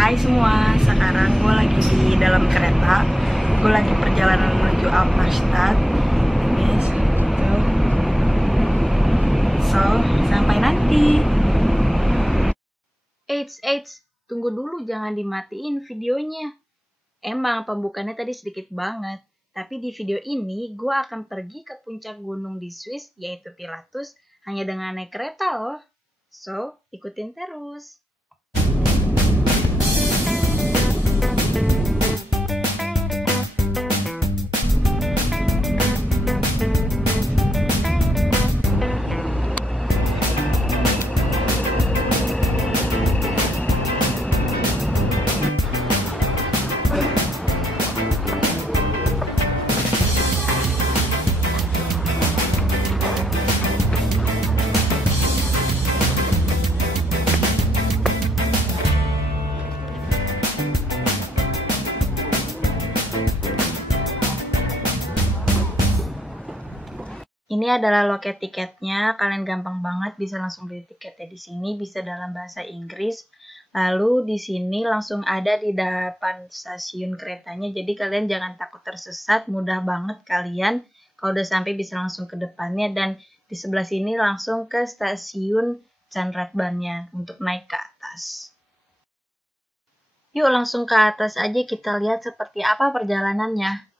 Hai semua, sekarang gue lagi di dalam kereta. Gue lagi perjalanan menuju Alpharstadt. Yes, so sampai nanti. Eits, tunggu dulu, jangan dimatiin videonya. Emang pembukaannya tadi sedikit banget, tapi di video ini gue akan pergi ke puncak gunung di Swiss, yaitu Pilatus, hanya dengan naik kereta loh. So, ikutin terus. Ini adalah loket tiketnya, kalian gampang banget bisa langsung beli tiketnya di sini, bisa dalam bahasa Inggris. Lalu di sini langsung ada di depan stasiun keretanya, jadi kalian jangan takut tersesat, mudah banget kalian kalau udah sampai bisa langsung ke depannya, dan di sebelah sini langsung ke stasiun Canradbannya untuk naik ke atas. Yuk langsung ke atas aja kita lihat seperti apa perjalanannya.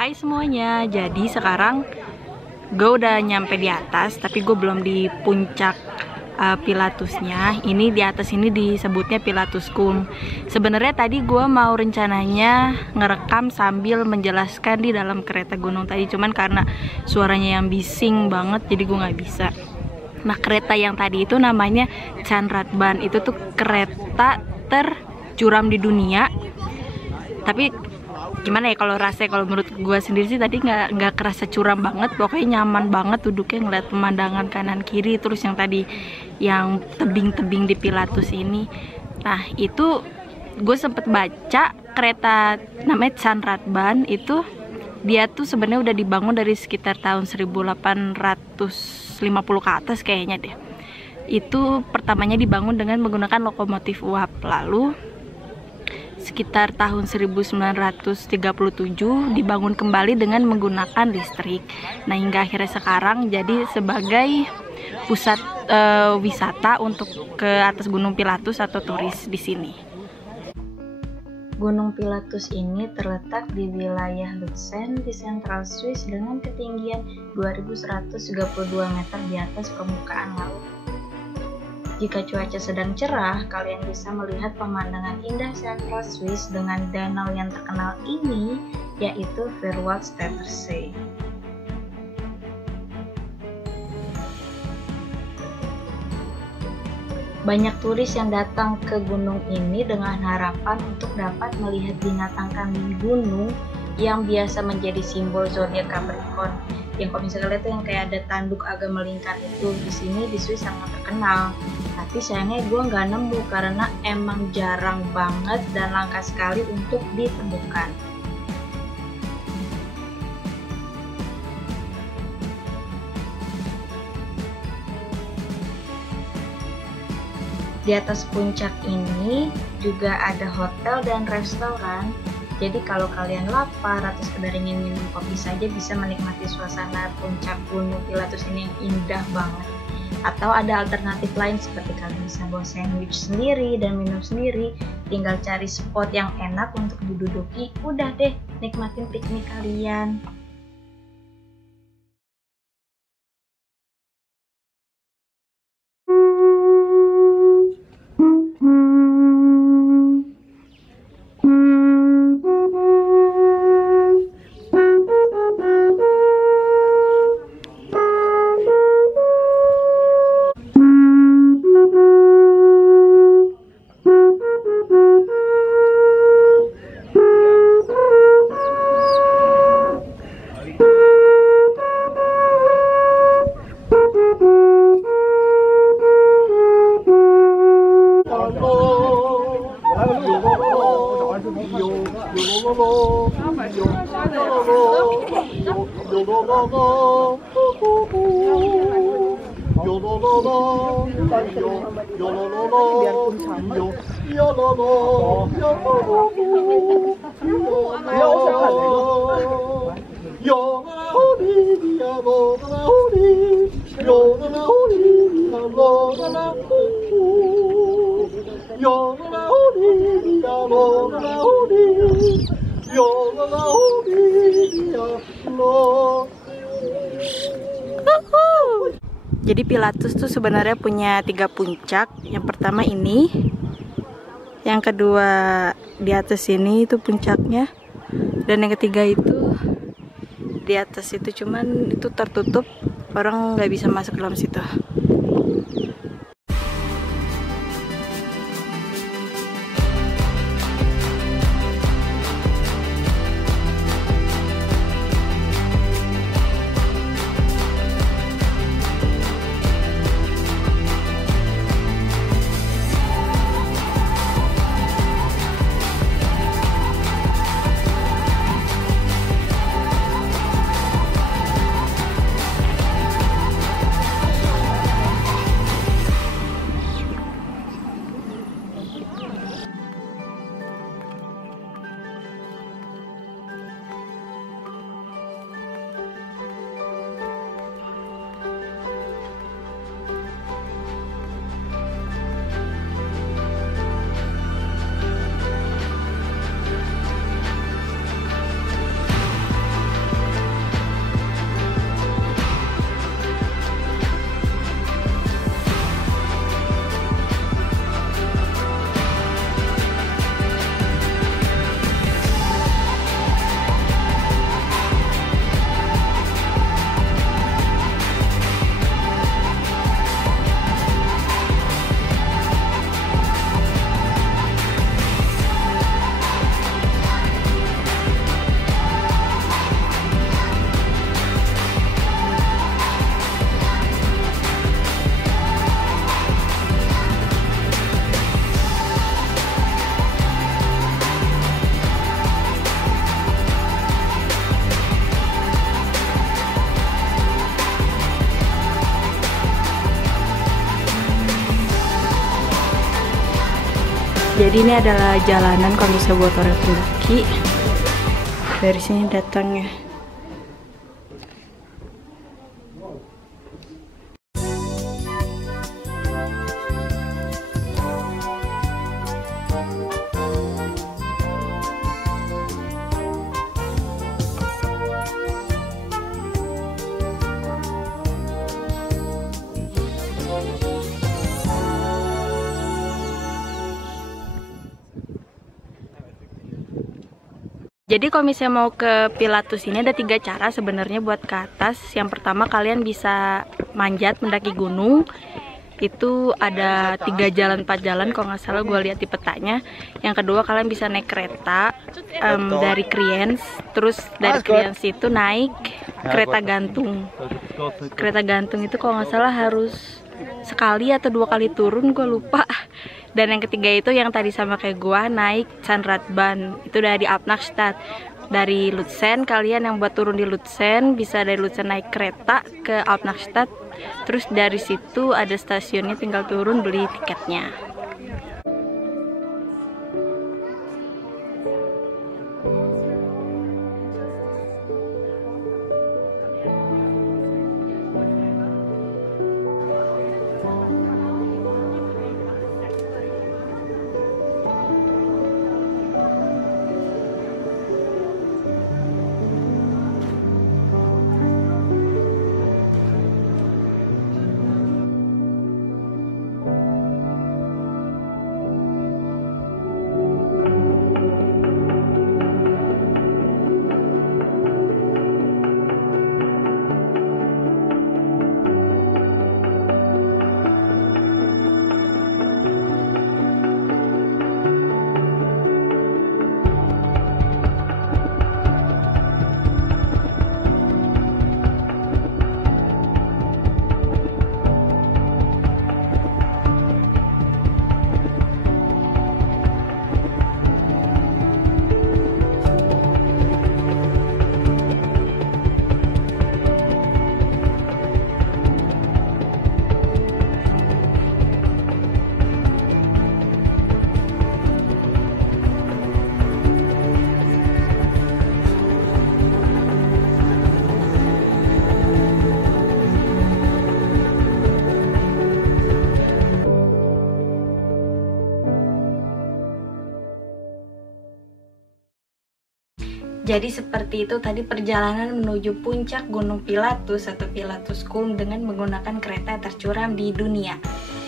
Hai semuanya, jadi sekarang gue udah nyampe di atas, tapi gue belum di puncak Pilatusnya. Ini di atas ini disebutnya Pilatuskum. Sebenarnya tadi gue mau rencananya ngerekam sambil menjelaskan di dalam kereta gunung tadi, cuman karena suaranya yang bising banget jadi gue nggak bisa. Nah, kereta yang tadi itu namanya Chandraban. Itu tuh kereta tercuram di dunia. Tapi gimana ya kalau rasanya, kalau menurut gue sendiri sih tadi nggak kerasa curam banget, pokoknya nyaman banget duduknya, ngeliat pemandangan kanan kiri, terus yang tadi yang tebing-tebing di Pilatus ini. Nah, itu gue sempet baca kereta namanya Chandraban itu dia tuh sebenarnya udah dibangun dari sekitar tahun 1850 ke atas kayaknya deh. Itu pertamanya dibangun dengan menggunakan lokomotif uap, lalu sekitar tahun 1937 dibangun kembali dengan menggunakan listrik. Nah, hingga akhirnya sekarang jadi sebagai pusat wisata untuk ke atas Gunung Pilatus atau turis di sini. Gunung Pilatus ini terletak di wilayah Lutsen di sentral Swiss dengan ketinggian 2132 meter di atas permukaan laut. Jika cuaca sedang cerah, kalian bisa melihat pemandangan indah sentral Swiss dengan danau yang terkenal ini, yaitu Vierwaldstättersee. Banyak turis yang datang ke gunung ini dengan harapan untuk dapat melihat binatang kambing gunung yang biasa menjadi simbol zodiak Capricorn. Yang kalau misalnya lihat tuh yang kayak ada tanduk agak melingkar itu, di sini di Swiss sangat terkenal. Tapi sayangnya gue nggak nemu karena emang jarang banget dan langka sekali untuk ditemukan. Di atas puncak ini juga ada hotel dan restoran. Jadi kalau kalian lapar atau sekedar ingin minum kopi saja bisa menikmati suasana puncak Gunung Pilatus ini yang indah banget. Atau ada alternatif lain seperti kalian bisa bawa sandwich sendiri dan minum sendiri. Tinggal cari spot yang enak untuk diduduki, udah deh nikmatin piknik kalian. Jadi Pilatus tuh sebenarnya punya 3 puncak. Yang pertama ini, yang kedua di atas ini itu puncaknya, dan yang ketiga itu di atas itu, cuman itu tertutup, orang nggak bisa masuk ke dalam situ. Jadi ini adalah jalanan kalau bisa buat orang pendaki. Dari sini datangnya. Jadi kalau misalnya mau ke Pilatus ini ada 3 cara sebenarnya buat ke atas. Yang pertama kalian bisa manjat mendaki gunung. Itu ada 3 jalan 4 jalan kalau nggak salah gue lihat di petanya. Yang kedua kalian bisa naik kereta dari Kriens. Terus dari Kriens itu naik kereta gantung. Kereta gantung itu kalau nggak salah harus sekali atau 2 kali turun, gue lupa. Dan yang ketiga itu yang tadi sama kayak gua, naik Sandratbahn. Itu dari Alpnachstad. Dari Lutsen, kalian yang buat turun di Lutsen bisa dari Lutsen naik kereta ke Alpnachstad. Terus dari situ ada stasiunnya, tinggal turun beli tiketnya. Jadi seperti itu tadi perjalanan menuju puncak Gunung Pilatus atau Pilatus Kulm dengan menggunakan kereta tercuram di dunia.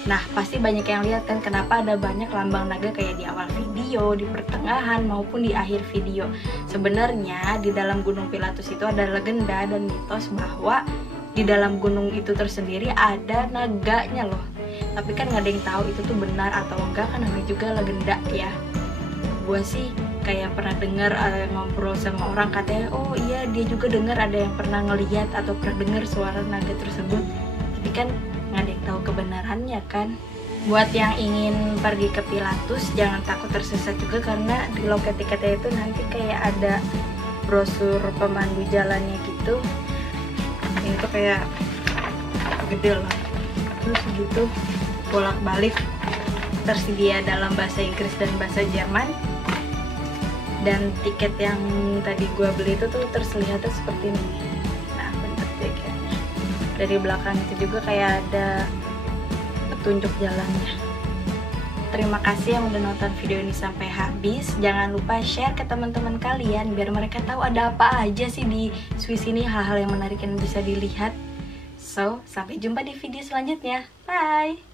Nah, pasti banyak yang lihat kan kenapa ada banyak lambang naga kayak di awal video, di pertengahan maupun di akhir video. Sebenarnya di dalam Gunung Pilatus itu ada legenda dan mitos bahwa di dalam gunung itu tersendiri ada naganya loh. Tapi kan nggak ada yang tahu itu tuh benar atau enggak, kan namanya juga legenda ya. Gue sih kayak pernah dengar ngobrol sama orang, katanya oh iya dia juga dengar ada yang pernah ngelihat atau pernah dengar suara naga tersebut, tapi kan nggak ada yang tahu kebenarannya kan. Buat yang ingin pergi ke Pilatus jangan takut tersesat juga, karena di loket tiketnya itu nanti kayak ada brosur pemandu jalannya gitu. Ini tuh kayak gede lah, terus gitu bolak-balik, tersedia dalam bahasa Inggris dan bahasa Jerman. Dan tiket yang tadi gue beli itu tuh terlihatnya seperti ini. Nah, bentuk tiketnya. Dari belakang itu juga kayak ada petunjuk jalannya. Terima kasih yang udah nonton video ini sampai habis. Jangan lupa share ke teman-teman kalian biar mereka tahu ada apa aja sih di Swiss ini, hal-hal yang menarik yang bisa dilihat. So, sampai jumpa di video selanjutnya. Bye!